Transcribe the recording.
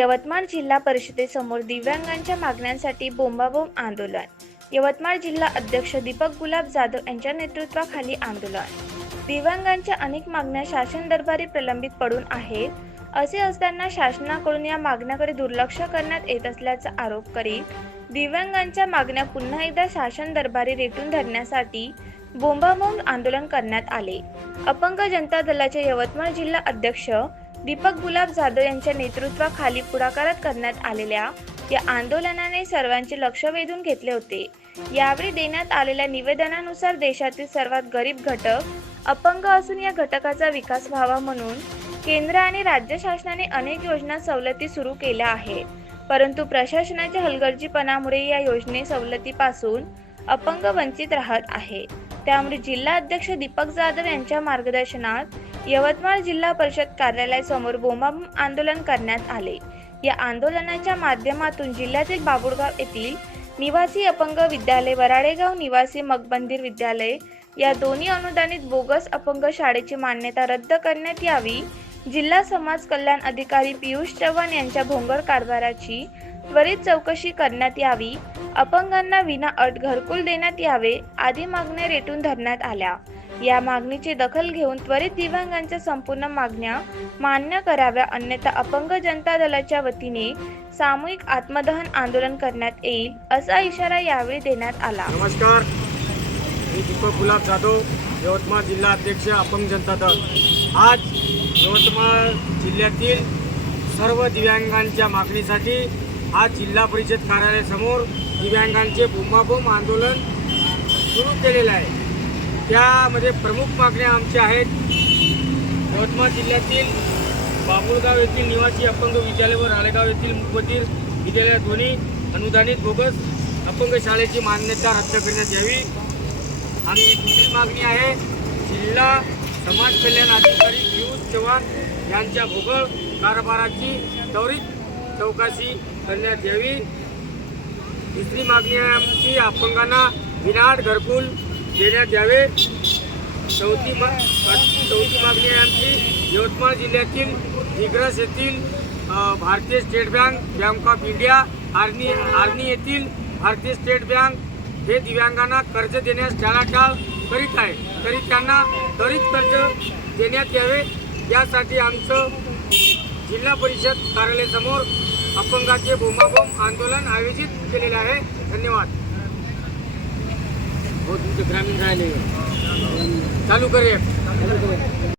यवतमाळ जिल्हा परिषदेसमोर दिव्यांगांच्या मागण्यांसाठी बोंबाबोंब आंदोलन. यवतमाळ जिल्हा अध्यक्ष दीपक गुलाब जाधव यांच्या नेतृत्वाखाली आंदोलन. दिव्यांगांच्या अनेक मागण्या शासन दरबारी प्रलंबित पडून आहेत. असे असताना शासनाकडून या मागण्याकडे दुर्लक्ष करण्यात येत असल्याचा आरोप करीत दिव्यांगांच्या मागण्या पुन्हा एकदा शासन दरबारी रेटून धरण्यासाठी बोंबाबोंब आंदोलन करण्यात आले. अपंग जनता दलाचे यवतमाळ जिल्हा अध्यक्ष दीपक गुलाब जाधव यांच्या नेतृत्वाखाली पुढाकारात करण्यात आलेल्या या आंदोलनाने सर्वांचे लक्ष वेधून घेतले होते. यावेळी देण्यात आलेल्या निवेदनानुसार देशातील सर्वात गरीब घटक अपंग असून या घटकाचा विकास व्हावा म्हणून केंद्र आणि राज्य शासनाने अनेक योजना सवलती सुरू केल्या आहेत. परंतु प्रशासनाच्या हलगर्जीपणामुळे या योजने सवलतीपासून अपंग वंचित राहत आहे त्यामुळे जिल्हा अध्यक्ष दीपक जाधव यांच्या मार्गदर्शनात यवतमाळ जिल्हा परिषद कार्यालयासमोर बोंबाबोंब आंदोलन करण्यात आले. या आंदोलनाच्या माध्यमातून जिल्ह्यातील बाबुळगाव येथील निवासी अपंग विद्यालय वराडेगाव निवासी मगबंदीर विद्यालय या दोन्ही अनुदानित बोगस अपंग शाळेची मान्यता रद्द करण्यात यावी. जिल्हा समाज कल्याण अधिकारी पियुष चव्हाण यांच्या भोंगर कारभाराची त्वरित चौकशी करण्यात यावी. अपंगांना विना अट घरकुल देण्यात यावे आदी मागण्या रेटून धरण्यात आल्या. या मागणीची दखल घेऊन त्वरित दिव्यांगांच्या संपूर्ण मागण्या मान्य कराव्या अन्यथा अपंग जनता दलाच्या वतीने सामूहिक आत्मदहन आंदोलन करण्यात येईल असा इशारा यावेळी देण्यात आला. नमस्कार. मी दीपक गुलाब जाधव यवतमाळ जिल्हा अध्यक्ष अपंग जनता दल. आज यवतमाळ जिल्ह्यातील सर्व दिव्यांगांच्या मागणीसाठी आज जिल्हा परिषद कार्यालयासमोर दिव्यांगांचे बोंबाबोंब आंदोलन सुरू केलेलं आहे. त्यामध्ये प्रमुख मागण्या आमच्या आहेत. यवतमाळ जिल्ह्यातील बाबुळगाव येथील निवासी अपंग विद्यालय व राळेगाव येथील मुखबधीर विद्यालय दोन्ही अनुदानित बोगस अपंग शाळेची मान्यता रद्द करण्यात यावी. आणि दुसरी मागणी आहे जिल्हा समाज कल्याण अधिकारी पियुष चव्हाण यांच्या भूगोल कारभाराची त्वरित चौकशी करण्यात यावी. तिसरी मागणी आहे आमची अपंगांना विनाट घरकुल देण्यात यावे. चौथी मा चौथी मागणी आहे आमची. यवतमाळ जिल्ह्यातील दिग्रस येथील Bharatiya state bank bank of India Arni Arni येथील भारतीय स्टेट बँक हे दिव्यांगांना कर्ज देण्यास टाळाटाळ करीत आहे. तरी त्यांना त्वरित कर्ज देण्यात यावे. यासाठी आमचं जिल्हा परिषद कार्यालयासमोर अपंगाचे बोंबाबोंब आंदोलन आयोजित केलेले आहे. धन्यवाद. हो तुमचे ग्रामीण राहिले. चालू करूया.